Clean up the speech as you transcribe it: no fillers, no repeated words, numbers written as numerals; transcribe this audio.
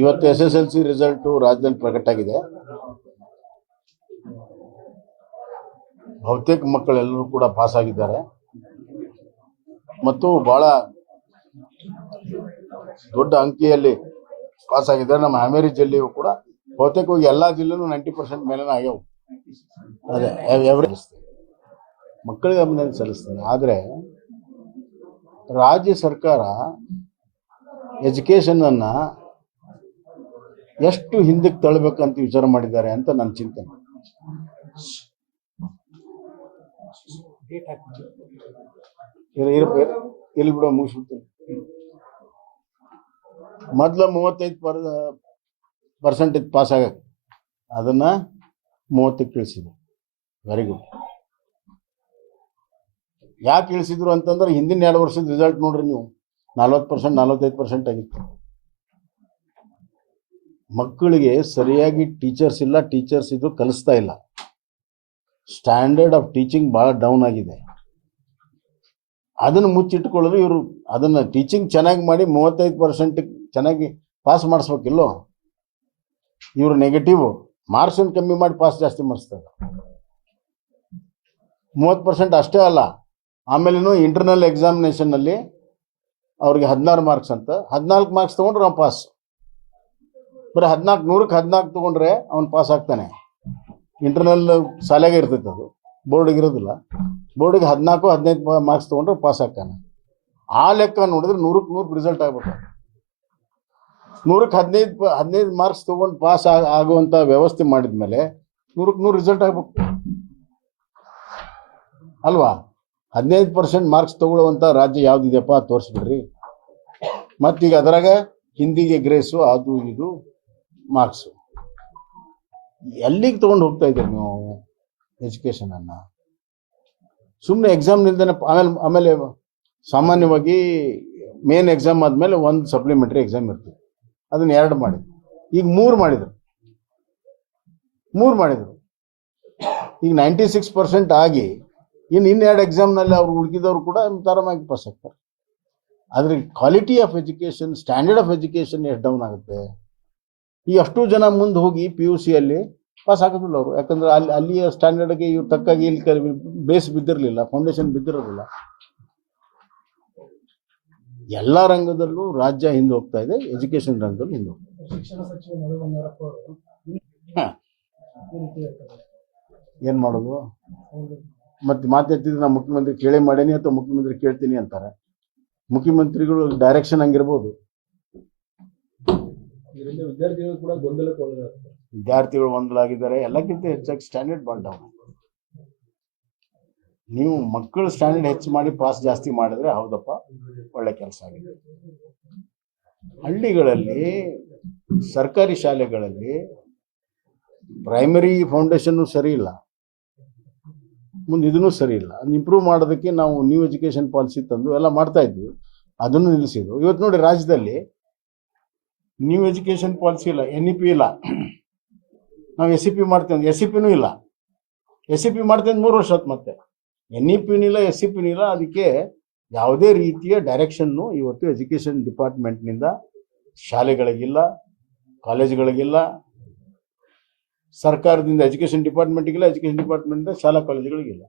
ಇವತ್ತು SSLC result ರಾಜ್ಯದಲ್ಲಿ ಪ್ರಕಟ ಆಗಿದೆ. ಬಹುತೇಕ ಮಕ್ಕಳೆಲ್ಲರೂ ಕೂಡ ಪಾಸ್ ಆಗಿದ್ದಾರೆ ಮತ್ತು ಬಹಳ ದೊಡ್ಡ ಅಂಕಿಯಲ್ಲಿ ಪಾಸ್ ಆಗಿದ್ದಾರೆ. ನಮ್ಮ ಹಾವೇರಿ ಜಿಲ್ಲೆಯೂ ಕೂಡ ಬಹುತೇಕವಾಗಿ ಎಲ್ಲಾ ಜಿಲ್ಲೆನೂ 90% ಮೇಲೆ ಆಗ್ಯಾವ. ಅದೇ ಎವರೇಜ್ ಮಕ್ಕಳಿಗೆ ಅಭಿನಂದನೆ ಸಲ್ಲಿಸ್ತಾರೆ. ಆದರೆ ರಾಜ್ಯ ಸರ್ಕಾರ ಎಜುಕೇಶನ್ ಅನ್ನ ಎಷ್ಟು ಹಿಂದಕ್ಕೆ ತಳ್ಳಬೇಕಂತ ವಿಚಾರ ಮಾಡಿದ್ದಾರೆ ಅಂತ ನನ್ನ ಚಿಂತನೆ. ಇಲ್ಲಿ ಬಿಡೋ ಮುಗಿಸ್ಬಿಡ್ತೀನಿ. ಮೊದಲ 35% ಪಾಸ್ ಆಗ ಅದನ್ನ 30ಕ್ಕೆ ಇಳಿಸಿದ್ರು. Very good. ಯಾಕೆ ಇಳಿಸಿದ್ರು ಅಂತಂದ್ರೆ ಹಿಂದಿನ 2 ವರ್ಷದ ರಿಸಲ್ಟ್ ನೋಡ್ರಿ ನೀವು, 40% 45% ಆಗಿತ್ತು. ಮಕ್ಕಳಿಗೆ ಸರಿಯಾಗಿ ಟೀಚರ್ಸ್ ಇಲ್ಲ, ಟೀಚರ್ಸ್ ಇದು ಕಲಿಸ್ತಾ ಇಲ್ಲ. ಸ್ಟ್ಯಾಂಡರ್ಡ್ ಆಫ್ ಟೀಚಿಂಗ್ ಭಾಳ ಡೌನ್ ಆಗಿದೆ. ಅದನ್ನು ಮುಚ್ಚಿಟ್ಕೊಳ್ಳೋದು ಇವರು. ಅದನ್ನು ಟೀಚಿಂಗ್ ಚೆನ್ನಾಗಿ ಮಾಡಿ 35% ಚೆನ್ನಾಗಿ ಪಾಸ್ ಮಾಡಿಸ್ಬೇಕಿಲ್ಲೋ. ಇವರು ನೆಗೆಟಿವ್ ಮಾರ್ಕ್ಸನ್ನು ಕಮ್ಮಿ ಮಾಡಿ ಪಾಸ್ ಜಾಸ್ತಿ ಮಾಡಿಸ್ತಾರೆ. 30% ಅಷ್ಟೇ ಅಲ್ಲ, ಆಮೇಲೆ ಇಂಟರ್ನಲ್ ಎಕ್ಸಾಮಿನೇಷನ್ನಲ್ಲಿ ಅವ್ರಿಗೆ 16 ಮಾರ್ಕ್ಸ್ ಅಂತ, 14 ಮಾರ್ಕ್ಸ್ ತೊಗೊಂಡ್ರೆ ಅವ್ನು ಪಾಸ್. ಬರೀ 100ಕ್ಕೆ 14 ತೊಗೊಂಡ್ರೆ ಅವ್ನು ಪಾಸ್ ಆಗ್ತಾನೆ. ಇಂಟರ್ನಲ್ ಶಾಲೆಗೆ ಇರ್ತೈತೆ, ಅದು ಬೋರ್ಡಿಗೆ ಇರೋದಿಲ್ಲ. ಬೋರ್ಡಿಗೆ 14 15 ಮಾರ್ಕ್ಸ್ ತೊಗೊಂಡ್ರೆ ಪಾಸ್ ಆಗ್ತಾನೆ. ಆ ಲೆಕ್ಕ ನೋಡಿದ್ರೆ 100ಕ್ಕೆ 100 ರಿಸಲ್ಟ್ ಆಗ್ಬೇಕು. 100ಕ್ಕೆ 15 ಮಾರ್ಕ್ಸ್ ತೊಗೊಂಡು ಪಾಸ್ ಆಗುವಂಥ ವ್ಯವಸ್ಥೆ ಮಾಡಿದ್ಮೇಲೆ 100ಕ್ಕೆ 100 ರಿಸಲ್ಟ್ ಆಗ್ಬೇಕು ಅಲ್ವಾ? 15% ಮಾರ್ಕ್ಸ್ ತಗೊಳ್ಳುವಂಥ ರಾಜ್ಯ ಯಾವುದಿದೆಯಪ್ಪ ತೋರಿಸ್ಬಿಡ್ರಿ. ಮತ್ತೀಗ ಅದರಾಗ ಹಿಂದಿಗೆ ಗ್ರೇಸು ಅದು ಇದು ಮಾರ್ಕ್ಸು ಎಲ್ಲಿಗೆ ತೊಗೊಂಡು ಹೋಗ್ತಾ ಇದ್ದೀರಿ ನೀವು ಎಜುಕೇಷನನ್ನು? ಸುಮ್ಮನೆ ಎಕ್ಸಾಮ್ ನಿಲ್ದೇನೆ ಆಮೇಲೆ ಸಾಮಾನ್ಯವಾಗಿ ಮೇನ್ ಎಕ್ಸಾಮ್ ಆದಮೇಲೆ ಒಂದು ಸಪ್ಲಿಮೆಂಟ್ರಿ ಎಕ್ಸಾಮ್ ಇರ್ತದೆ. ಅದನ್ನು 2 ಮಾಡಿದ್ರು, ಈಗ 3 ಮಾಡಿದರು. ಈಗ 96% ಆಗಿ ಇನ್ನು 2 ಎಕ್ಸಾಮ್ನಲ್ಲಿ ಅವ್ರು ಉಳಿದಿದ್ದವರು ಕೂಡ ಆರಾಮಾಗಿ ಪಾಸ್ ಆಗ್ತಾರೆ. ಆದರೆ quality of education, standard of education ಎಷ್ಟು ಡೌನ್ ಆಗುತ್ತೆ. ಈ ಅಷ್ಟು ಜನ ಮುಂದೆ ಹೋಗಿ PUCಯಲ್ಲಿ ಪಾಸ್ ಆಗೋದಿಲ್ಲ ಅವರು. ಯಾಕಂದ್ರೆ ಅಲ್ಲಿಯ ಸ್ಟ್ಯಾಂಡರ್ಡ್ಗೆ ಇವ್ರು ತಕ್ಕಾಗಿ ಇಲ್ಲಿ ಬೇಸ್ ಬಿದ್ದಿರಲಿಲ್ಲ, ಫೌಂಡೇಶನ್ ಬಿದ್ದಿರೋದಿಲ್ಲ. ಎಲ್ಲ ರಂಗದಲ್ಲೂ ರಾಜ್ಯ ಹಿಂದೆ ಹೋಗ್ತಾ ಇದೆ, ಎಜುಕೇಶನ್ ರಂಗದಲ್ಲೂ ಹಿಂದೆ ಹೋಗ್ತಾ ಇದೆ. ಏನು ಮಾಡೋದು? ಮತ್ತೆ ಮಾತೆತ್ತಿದ್ರೆ ನಾನು ಮುಖ್ಯಮಂತ್ರಿ ಕೇಳೇ ಮಾಡೇನಿ ಅಥವಾ ಮುಖ್ಯಮಂತ್ರಿ ಕೇಳ್ತೀನಿ ಅಂತಾರೆ. ಮುಖ್ಯಮಂತ್ರಿಗಳು ಡೈರೆಕ್ಷನ್ ಹಂಗಿರ್ಬೋದು. ವಿದ್ಯಾರ್ಥಿಗಳು ಗೊಂದಲಾಗಿದ್ದಾರೆ. ಎಲ್ಲಕ್ಕಿಂತ ಹೆಚ್ಚಾಗಿ ಸ್ಟ್ಯಾಂಡರ್ಡ್ ಭಾಳ ಡೌನ್. ನೀವು ಮಕ್ಕಳು ಸ್ಟ್ಯಾಂಡರ್ಡ್ ಹೆಚ್ಚು ಮಾಡಿ ಪಾಸ್ ಜಾಸ್ತಿ ಮಾಡಿದ್ರೆ ಹೌದಪ್ಪ, ಒಳ್ಳೆ ಕೆಲಸ ಆಗಿದೆ. ಹಳ್ಳಿಗಳಲ್ಲಿ ಸರ್ಕಾರಿ ಶಾಲೆಗಳಲ್ಲಿ ಪ್ರೈಮರಿ ಫೌಂಡೇಶನ್ನು ಸರಿ ಇಲ್ಲ, ಮುಂದೆ ಇದನ್ನು ಸರಿ ಇಲ್ಲ. ಅದನ್ನ ಇಂಪ್ರೂವ್ ಮಾಡೋದಕ್ಕೆ ನಾವು ನ್ಯೂ ಎಜುಕೇಷನ್ ಪಾಲಿಸಿ ತಂದು ಎಲ್ಲ ಮಾಡ್ತಾ ಇದ್ವಿ, ಅದನ್ನು ನಿಲ್ಲಿಸಿದ್ರು. ಇವತ್ತು ನೋಡಿ ರಾಜ್ಯದಲ್ಲಿ ನ್ಯೂ ಎಜುಕೇಷನ್ ಪಾಲಿಸಿ ಇಲ್ಲ, NEP ಇಲ್ಲ. ನಾವು SEP ಮಾಡ್ತೇವೆ, SEPನೂ ಇಲ್ಲ. SEP ಮಾಡ್ತೇವೆ 3 ವರ್ಷ ಆಯ್ತು, ಮತ್ತೆ NEPನೂ ಇಲ್ಲ, SEPನೂ ಇಲ್ಲ. ಅದಕ್ಕೆ ಯಾವುದೇ ರೀತಿಯ ಡೈರೆಕ್ಷನ್ನು ಇವತ್ತು ಎಜುಕೇಷನ್ ಡಿಪಾರ್ಟ್ಮೆಂಟ್ನಿಂದ ಶಾಲೆಗಳಿಗಿಲ್ಲ, ಕಾಲೇಜುಗಳಿಗಿಲ್ಲ. ಸರ್ಕಾರದಿಂದ ಎಜುಕೇಷನ್ ಡಿಪಾರ್ಟ್ಮೆಂಟ್ಗಿಲ್ಲ, ಎಜುಕೇಷನ್ ಡಿಪಾರ್ಟ್ಮೆಂಟಿಂದ ಶಾಲಾ ಕಾಲೇಜುಗಳಿಗಿಲ್ಲ.